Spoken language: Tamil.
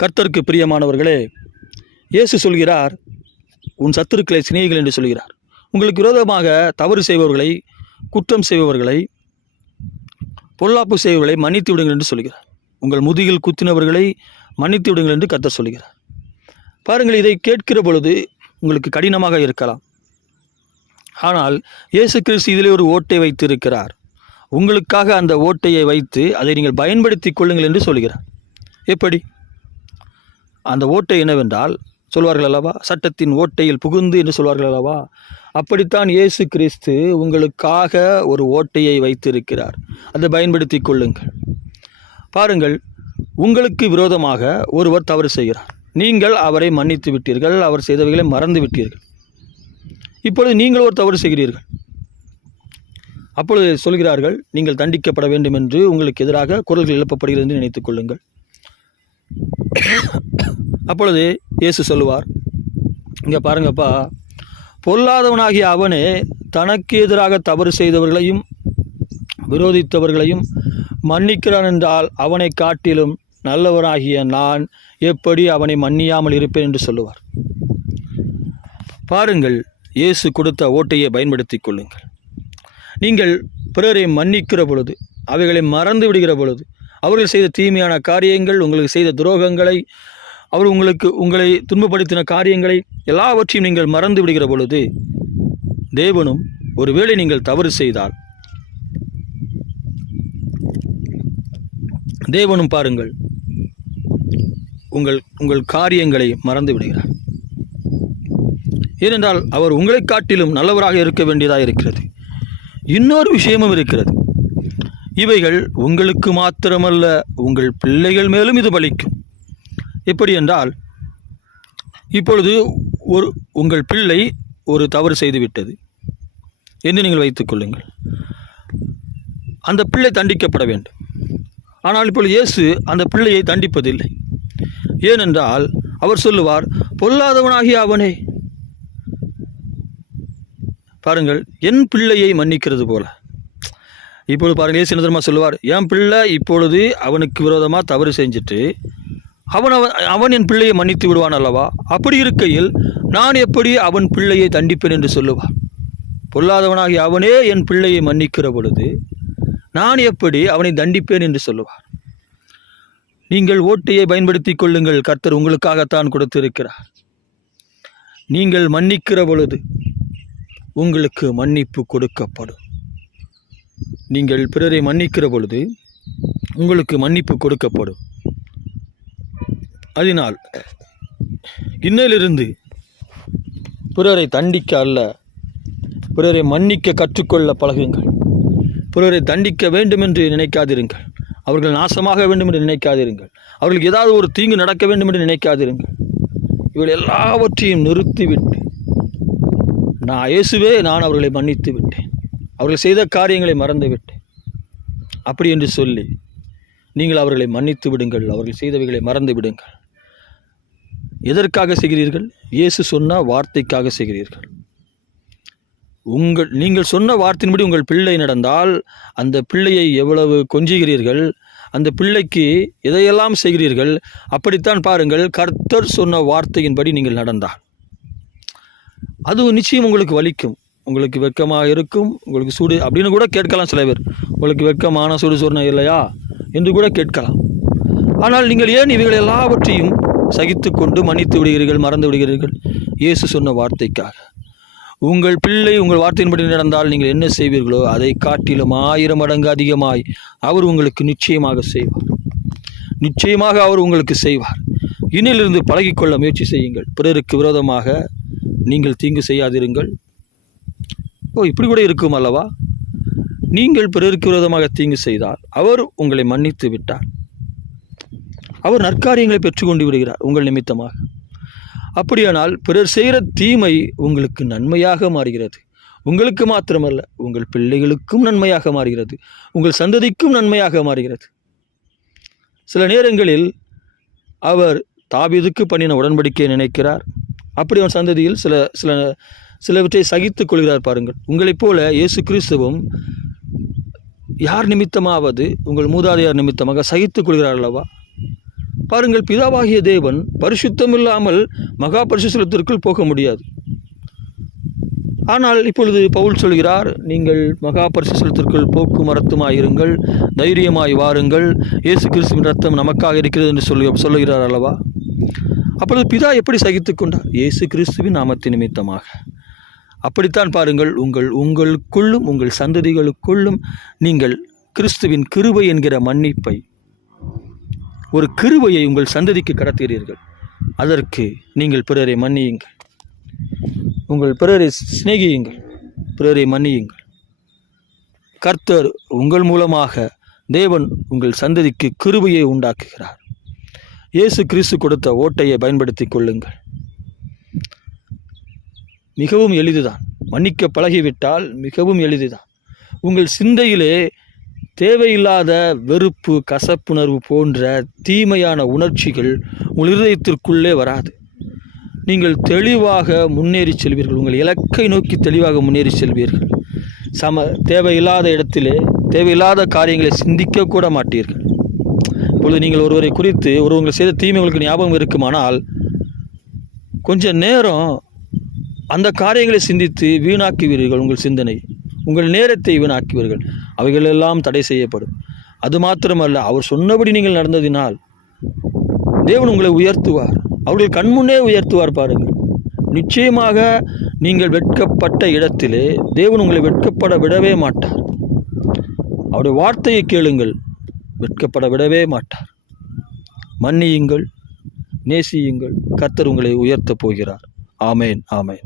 கர்த்தருக்கு பிரியமானவர்களே, இயேசு சொல்கிறார், உன் சத்துருக்களை சிநேகிகள் என்று சொல்கிறார். உங்களுக்கு விரோதமாக தவறு செய்பவர்களை, குற்றம் செய்பவர்களை, பொல்லாப்பு செய்பவர்களை மன்னித்து விடுங்கள் என்று சொல்கிறார். உங்கள் முதுகில் குத்தினவர்களை மன்னித்து விடுங்கள் என்று கர்த்தர் சொல்கிறார். பாருங்கள், இதை கேட்கிற பொழுது உங்களுக்கு கடினமாக இருக்கலாம். ஆனால் இயேசு கிறிஸ்து இதிலே ஒரு ஓட்டை வைத்து இருக்கிறார். உங்களுக்காக அந்த ஓட்டையை வைத்து அதை நீங்கள் பயன்படுத்தி கொள்ளுங்கள் என்று சொல்கிறார். எப்படி? அந்த ஓட்டை என்னவென்றால், சொல்வார்கள் அல்லவா, சட்டத்தின் ஓட்டையில் புகுந்து என்று சொல்வார்கள் அல்லவா, அப்படித்தான் இயேசு கிறிஸ்து உங்களுக்காக ஒரு ஓட்டையை வைத்திருக்கிறார். அதை பயன்படுத்தி கொள்ளுங்கள். பாருங்கள், உங்களுக்கு விரோதமாக ஒருவர் தவறு செய்கிறார். நீங்கள் அவரை மன்னித்து விட்டீர்கள், அவர் செய்தவைகளை மறந்து விட்டீர்கள். இப்பொழுது நீங்கள் ஒரு தவறு செய்கிறீர்கள். அப்பொழுது சொல்கிறார்கள், நீங்கள் தண்டிக்கப்பட வேண்டும் என்று உங்களுக்கு எதிராக குரல்கள் எழுப்பப்படுகிறது என்று நினைத்துக் கொள்ளுங்கள். அப்பொழுது இயேசு சொல்லுவார், இங்கே பாருங்கப்பா, பொல்லாதவனாகிய அவனே தனக்கு எதிராக தவறு செய்தவர்களையும் விரோதித்தவர்களையும் மன்னிக்கிறான் என்றால் அவனை காட்டிலும் நல்லவராகிய நான் எப்படி அவனை மன்னியாமல் இருப்பேன் என்று சொல்லுவார். பாருங்கள், இயேசு கொடுத்த ஓட்டையை பயன்படுத்தி கொள்ளுங்கள். நீங்கள் பிறரை மன்னிக்கிற பொழுது, அவைகளை மறந்து விடுகிற பொழுது, அவர்கள் செய்த தீமையான காரியங்கள், உங்களுக்கு செய்த துரோகங்களை, அவர் உங்களை துன்பப்படுத்தின காரியங்களை எல்லாவற்றையும் நீங்கள் மறந்து விடுகிற பொழுது, தேவனும் ஒருவேளை நீங்கள் தவறு செய்தால் தேவனும் பாருங்கள் உங்கள் காரியங்களை மறந்து விடுகிறார். ஏனென்றால் அவர் உங்களை காட்டிலும் நல்லவராக இருக்க வேண்டியதாக இருக்கிறது. இன்னொரு விஷயமும் இருக்கிறது. இவைகள் உங்களுக்கு மாத்திரமல்ல, உங்கள் பிள்ளைகள் மேலும் இது பலிக்கும். எப்படி என்றால், இப்பொழுது உங்கள் பிள்ளை ஒரு தவறு செய்துவிட்டது என்று நீங்கள் வைத்துக் கொள்ளுங்கள். அந்த பிள்ளை தண்டிக்கப்பட வேண்டும். ஆனால் இப்பொழுது இயேசு அந்த பிள்ளையை தண்டிப்பதில்லை. ஏனென்றால் அவர் சொல்லுவார், பொல்லாதவனாகிய அவனே, பாருங்கள், என் பிள்ளையை மன்னிக்கிறது போல. இப்பொழுது பாருங்கள், இயேசு என்ன சொல்லுவார், என் பிள்ளை இப்பொழுது அவனுக்கு விரோதமாக தவறு செஞ்சுட்டு அவன் என் பிள்ளையை மன்னித்து விடுவான் அல்லவா? அப்படி இருக்கையில் நான் எப்படி அவன் பிள்ளையை தண்டிப்பேன் என்று சொல்லுவார். பொல்லாதவனாகி அவனே என் பிள்ளையை மன்னிக்கிற பொழுது நான் எப்படி அவனை தண்டிப்பேன் என்று சொல்லுவார். நீங்கள் ஓட்டையை பயன்படுத்தி கொள்ளுங்கள். கர்த்தர் உங்களுக்காகத்தான் கொடுத்திருக்கிறார். நீங்கள் மன்னிக்கிற பொழுது உங்களுக்கு மன்னிப்பு கொடுக்கப்படும். நீங்கள் பிறரை மன்னிக்கிற பொழுது உங்களுக்கு மன்னிப்பு கொடுக்கப்படும். அதனால் இன்னிலிருந்து பிறரை தண்டிக்க அல்ல, பிறரை மன்னிக்க கற்றுக்கொள்ள பழகுங்கள். பிறரை தண்டிக்க வேண்டும் என்று நினைக்காதிருங்கள். அவர்கள் நாசமாக வேண்டும் என்று நினைக்காதிருங்கள். அவர்களுக்கு ஏதாவது ஒரு தீங்கு நடக்க வேண்டும் என்று நினைக்காதிருங்கள். இவர்கள் எல்லாவற்றையும் நிறுத்திவிட்டு, நான் அவர்களை மன்னித்து விட்டேன், அவர்கள் செய்த காரியங்களை மறந்து விட்டேன் அப்படி என்று சொல்லி நீங்கள் அவர்களை மன்னித்து விடுங்கள். அவர்கள் செய்தவைகளை மறந்து விடுங்கள். எதற்காக செய்கிறீர்கள்? இயேசு சொன்ன வார்த்தைக்காக செய்கிறீர்கள். நீங்கள் சொன்ன வார்த்தையின்படி உங்கள் பிள்ளை நடந்தால் அந்த பிள்ளையை எவ்வளவு கொஞ்சுகிறீர்கள், அந்த பிள்ளைக்கு எதையெல்லாம் செய்கிறீர்கள். அப்படித்தான் பாருங்கள், கர்த்தர் சொன்ன வார்த்தையின்படி நீங்கள் நடந்தால் அது நிச்சயம் உங்களுக்கு வலிக்கும். உங்களுக்கு வெட்கமாக இருக்கும், உங்களுக்கு சூடு அப்படின்னு கூட கேட்கலாம். சில பேர், உங்களுக்கு வெட்கமான சூடு சொன்ன இல்லையா என்று கூட கேட்கலாம். ஆனால் நீங்கள் ஏன் இவைகள் எல்லாவற்றையும் சகித்து கொண்டு மன்னித்து விடுகிறீர்கள், மறந்து விடுகிறீர்கள்? இயேசு சொன்ன வார்த்தைக்காக. உங்கள் பிள்ளை உங்கள் வார்த்தையின்படி நடந்தால் நீங்கள் என்ன செய்வீர்களோ அதை காட்டிலும் 1000 மடங்கு அதிகமாய் அவர் உங்களுக்கு நிச்சயமாக செய்வார். நிச்சயமாக அவர் உங்களுக்கு செய்வார். இன்னிலிருந்து பழகிக்கொள்ள முயற்சி செய்யுங்கள். பிறருக்கு விரோதமாக நீங்கள் தீங்கு செய்யாதிருங்கள். இப்படி கூட இருக்கும் அல்லவா? நீங்கள் பிறருக்கு விரோதமாக தீங்கு செய்தால் அவர் உங்களை மன்னித்து விட்டார். அவர் நற்காரியங்களை பெற்றுக்கொண்டு விடுகிறார் உங்கள் நிமித்தமாக. அப்படியானால் பிறர் செய்கிற தீமை உங்களுக்கு நன்மையாக மாறுகிறது. உங்களுக்கு மாத்திரமல்ல, உங்கள் பிள்ளைகளுக்கும் நன்மையாக மாறுகிறது, உங்கள் சந்ததிக்கும் நன்மையாக மாறுகிறது. சில நேரங்களில் அவர் தாவீதுக்கு பண்ணின உடன்படிக்கையை நினைக்கிறார். அப்படி அவன் சந்ததியில் சிலவற்றை சகித்துக் கொள்கிறார். பாருங்கள், உங்களைப் போல இயேசு கிறிஸ்துவும் யார் நிமித்தமாவது உங்கள் மூதாதையார் நிமித்தமாக சகித்துக் கொள்கிறார் அல்லவா? பாருங்கள், பிதாவாகிய தேவன் பரிசுத்தம் இல்லாமல் மகா பரிசுத்தத்திற்குள் போக முடியாது. ஆனால் இப்பொழுது பவுல் சொல்கிறார், நீங்கள் மகா பரிசுத்தத்திற்குள் போக்குமரத்துமாயிருங்கள், தைரியமாய் வாருங்கள், இயேசு கிறிஸ்துவின் ரத்தம் நமக்காக இருக்கிறது என்று சொல்லுகிறார் அல்லவா? அப்பொழுது பிதா எப்படி சகித்துக் கொண்டார்? இயேசு கிறிஸ்துவின் நாமத்தின் நிமித்தமாக. அப்படித்தான் பாருங்கள், உங்களுக்குள்ளும் உங்கள் சந்ததிகளுக்குள்ளும் நீங்கள் கிறிஸ்துவின் கிருபை என்கிற மன்னிப்பை, ஒரு கிருபையை உங்கள் சந்ததிக்கு கடத்துகிறீர்கள். அதற்கு நீங்கள் பிறரை மன்னியுங்கள், உங்கள் பிறரை சிநேகியுங்கள், பிறரை மன்னியுங்கள். கர்த்தர் உங்கள் மூலமாக தேவன் உங்கள் சந்ததிக்கு கிருபையை உண்டாக்குகிறார். இயேசு கிறிஸ்து கொடுத்த ஓட்டையை பயன்படுத்தி கொள்ளுங்கள். மிகவும் எளிதுதான். மன்னிக்க பழகிவிட்டால் மிகவும் எளிதுதான். உங்கள் சிந்தையிலே தேவையில்லாத வெறுப்பு, கசப்புணர்வு போன்ற தீமையான உணர்ச்சிகள் உங்கள் இதயத்திற்குள்ளே வராது. நீங்கள் தெளிவாக முன்னேறி செல்வீர்கள். உங்கள் இலக்கை நோக்கி தெளிவாக முன்னேறி செல்வீர்கள். தேவையில்லாத இடத்திலே தேவையில்லாத காரியங்களை சிந்திக்க கூட மாட்டீர்கள். இப்பொழுது நீங்கள் ஒருவரை குறித்து ஒருவங்களை செய்த தீமை உங்களுக்கு ஞாபகம் இருக்குமானால், கொஞ்ச நேரம் அந்த காரியங்களை சிந்தித்து வீணாக்குவீர்கள். உங்கள் சிந்தனை, உங்கள் நேரத்தை வீணாக்குவீர்கள். அவைகளெல்லாம் தடை செய்யப்படும். அது மாத்திரமல்ல, அவர் சொன்னபடி நீங்கள் நடந்ததினால் தேவன் உங்களை உயர்த்துவார். அவர்கள் கண்முன்னே உயர்த்துவார். பாருங்கள், நிச்சயமாக நீங்கள் வெட்கப்பட்ட இடத்திலே தேவன் உங்களை வெட்கப்பட விடவே மாட்டார். அவருடைய வார்த்தையை கேளுங்கள், வெட்கப்பட விடவே மாட்டார். மன்னியுங்கள், நேசியுங்கள். கர்த்தர் உங்களை உயர்த்தப் போகிறார். ஆமேன், ஆமேன்.